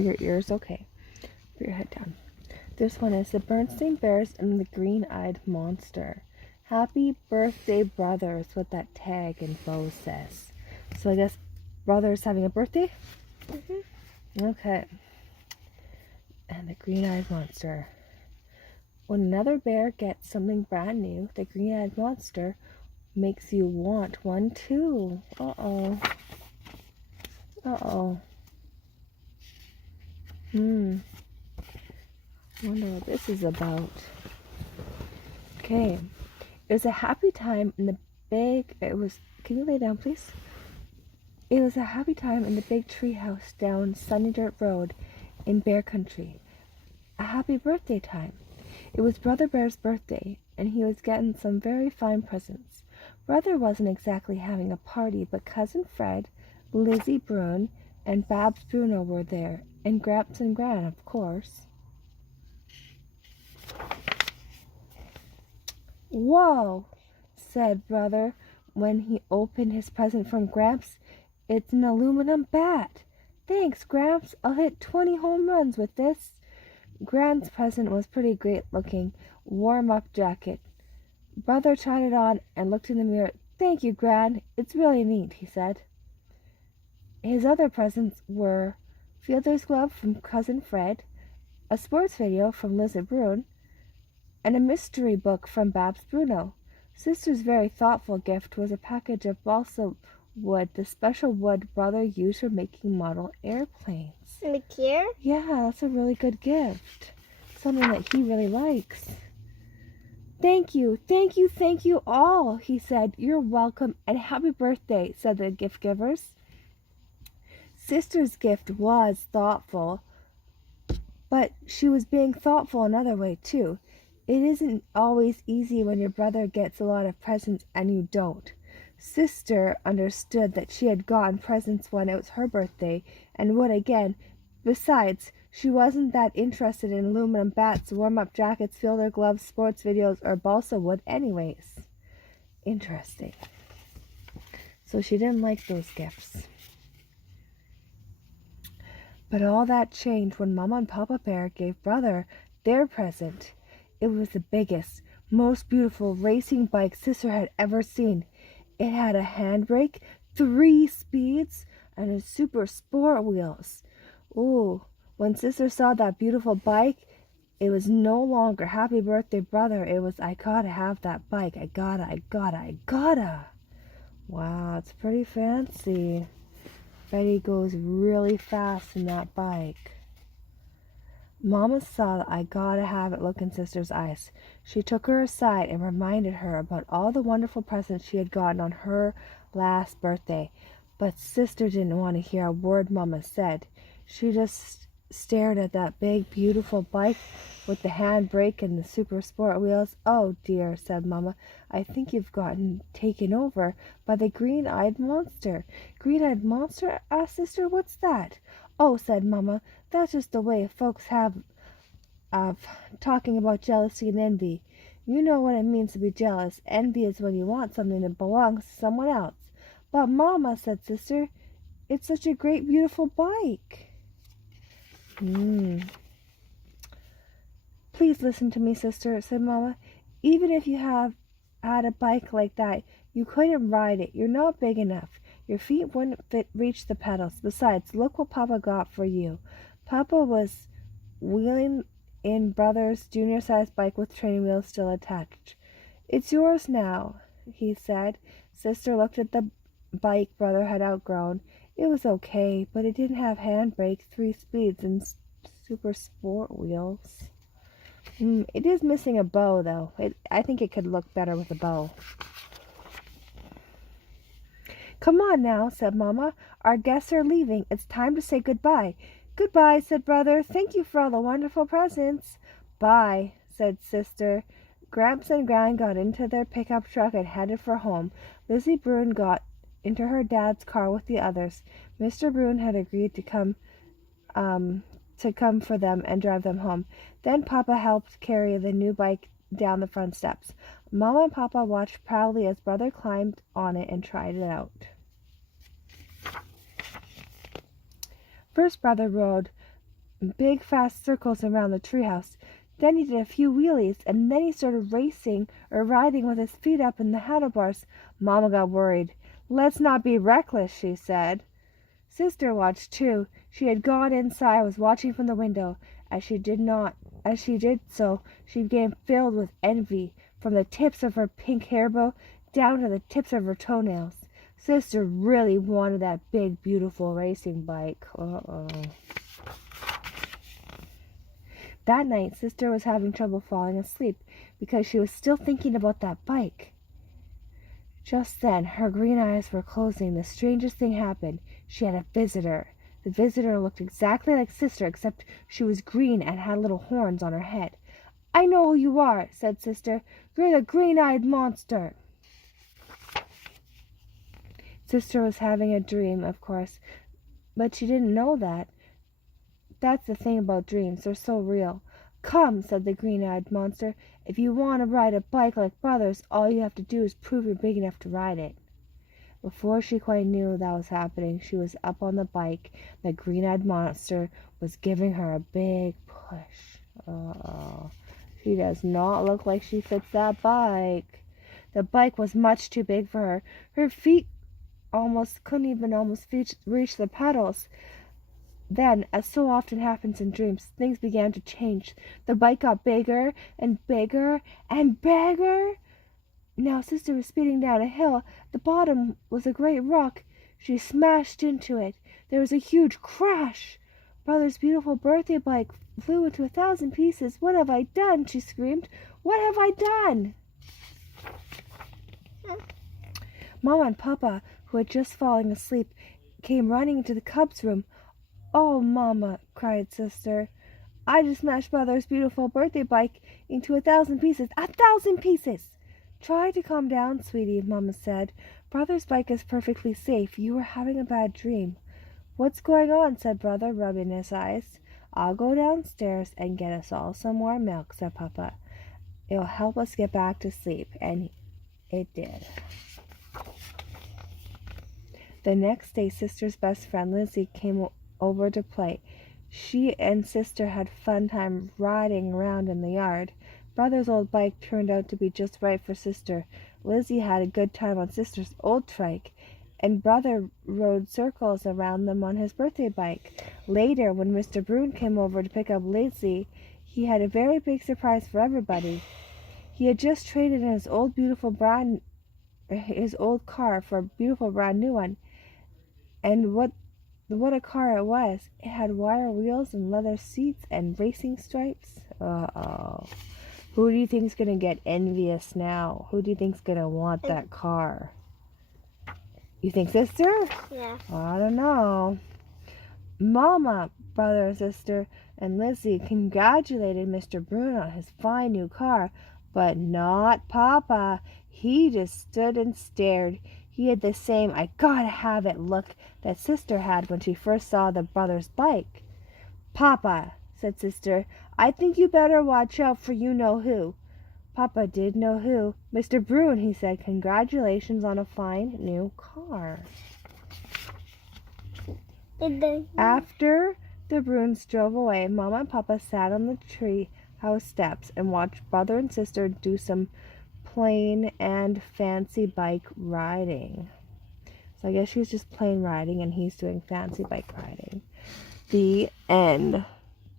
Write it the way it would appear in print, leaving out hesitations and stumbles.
your ears? Okay. Put your head down. This one is the Bernstein Bears and the Green-Eyed Monster. Happy birthday, brothers, what that tag and bow says. So I guess brother's having a birthday? Okay. And the Green-Eyed Monster. When another bear gets something brand new, the Green-Eyed Monster makes you want one too. Uh-oh. Uh-oh. I wonder what this is about. Okay. It was a happy time in the can you lay down, please? It was a happy time in the big tree house down Sunny Dirt Road in Bear Country. A happy birthday time. It was Brother Bear's birthday, and he was getting some very fine presents. Brother wasn't exactly having a party, but Cousin Fred, Lizzie Brune, and Babs Bruno were there, and Gramps and Gran, of course. "Whoa," said Brother when he opened his present from Gramps. "It's an aluminum bat." "Thanks, Gramps. I'll hit 20 home runs with this." Gran's present was pretty great looking warm-up jacket. Brother tried it on and looked in the mirror. "Thank you, Gran. It's really neat," he said. His other presents were fielder's glove from Cousin Fred, a sports video from Lizzie Brune, and a mystery book from Babs Bruno. Sister's very thoughtful gift was a package of balsa wood, the special wood Brother used for making model airplanes. Like here? Yeah, that's a really good gift. Something that he really likes. Thank you all," he said. "You're welcome, and happy birthday," said the gift givers. Sister's gift was thoughtful, but she was being thoughtful another way, too. It isn't always easy when your brother gets a lot of presents and you don't. Sister understood that she had gotten presents when it was her birthday, and would again. Besides, she wasn't that interested in aluminum bats, warm-up jackets, fielder gloves, sports videos, or balsa wood anyways. Interesting. So she didn't like those gifts. But all that changed when Mama and Papa Bear gave Brother their present. It was the biggest, most beautiful racing bike Sister had ever seen. It had a handbrake, 3 speeds, and a super sport wheels. Ooh, when Sister saw that beautiful bike, it was no longer happy birthday, brother. It was, I gotta have that bike. I gotta. Wow, it's pretty fancy. Betty goes really fast in that bike. Mama saw that I gotta have it look in Sister's eyes. She took her aside and reminded her about all the wonderful presents she had gotten on her last birthday. But Sister didn't want to hear a word Mama said. She just stared at that big, beautiful bike with the handbrake and the super sport wheels. "Oh dear," said Mama, "I think you've gotten taken over by the Green-Eyed Monster." "Green-Eyed Monster?" asked Sister. "What's that?" "Oh," said Mama, "that's just the way folks have of talking about jealousy and envy. You know what it means to be jealous. Envy is when you want something that belongs to someone else." "But Mama," said Sister, "it's such a great, beautiful bike." "Please listen to me, Sister," said Mama. "Even if you had a bike like that, you couldn't ride it. You're not big enough. Your feet wouldn't reach the pedals. Besides, look what Papa got for you." Papa was wheeling in Brother's junior-sized bike with training wheels still attached. "It's yours now," he said. Sister looked at the bike Brother had outgrown. It was okay, but it didn't have handbrake, 3 speeds, and super sport wheels. It is missing a bow, though. I think it could look better with a bow. "Come on now," said Mama. "Our guests are leaving. It's time to say goodbye." "Goodbye," said Brother. "Thank you for all the wonderful presents." "Bye," said Sister. Gramps and Gran got into their pickup truck and headed for home. Lizzie Brune got into her dad's car with the others. Mr. Brune had agreed to come for them and drive them home. Then Papa helped carry the new bike down the front steps. Mama and Papa watched proudly as Brother climbed on it and tried it out. First, Brother rode big fast circles around the treehouse. Then he did a few wheelies, and then he started racing or riding with his feet up in the handlebars. Mama got worried. "Let's not be reckless," she said. Sister watched too. She had gone inside, was watching from the window. As she did so, she became filled with envy, from the tips of her pink hair bow down to the tips of her toenails. Sister really wanted that big, beautiful racing bike. That night, Sister was having trouble falling asleep because she was still thinking about that bike. Just then, her green eyes were closing. The strangest thing happened. She had a visitor. The visitor looked exactly like Sister, except she was green and had little horns on her head. "I know who you are," said Sister. "You're the green-eyed monster." Sister was having a dream, of course, but she didn't know that. That's the thing about dreams. They're so real. "Come," said the green-eyed monster. "If you want to ride a bike like brothers, all you have to do is prove you're big enough to ride it." Before she quite knew that was happening, she was up on the bike. The green-eyed monster was giving her a big push. She does not look like she fits that bike. The bike was much too big for her. Her feet couldn't even reach the pedals. Then, as so often happens in dreams, things began to change. The bike got bigger and bigger and bigger. Now Sister was speeding down a hill. The bottom was a great rock. She smashed into it. There was a huge crash. Brother's beautiful birthday bike flew into 1,000 pieces. "What have I done?" she screamed. "What have I done?" Mama and Papa, who had just fallen asleep, came running into the cub's room. "Oh, Mama," cried Sister, "I just smashed Brother's beautiful birthday bike into 1,000 pieces. 1,000 pieces!" "Try to calm down, sweetie," Mama said. "Brother's bike is perfectly safe. You were having a bad dream." "What's going on?" said Brother, rubbing his eyes. "I'll go downstairs and get us all some more milk," said Papa. "It'll help us get back to sleep." And it did. The next day, Sister's best friend Lizzie came over to play. She and Sister had fun time riding around in the yard. Brother's old bike turned out to be just right for Sister. Lizzie had a good time on Sister's old trike, and Brother rode circles around them on his birthday bike. Later, when Mr. Broom came over to pick up Lizzie, he had a very big surprise for everybody. He had just traded in his old car for a beautiful brand new one. And what a car it was. It had wire wheels and leather seats and racing stripes. Who do you think's going to get envious now? Who do you think's going to want that car? You think Sister? Yeah. I don't know. Mama, Brother and Sister, and Lizzie congratulated Mr. Bruno on his fine new car, but not Papa. He just stood and stared. He had the same "I gotta have it" look that Sister had when she first saw the brothers' bike. "Papa," said Sister, "I think you better watch out for you-know-who." Papa did know who. "Mr. Bruin," he said, "congratulations on a fine new car." After the Bruins drove away, Mama and Papa sat on the tree house steps and watched Brother and Sister do some plain and fancy bike riding. So I guess she was just plain riding and he's doing fancy bike riding. The end.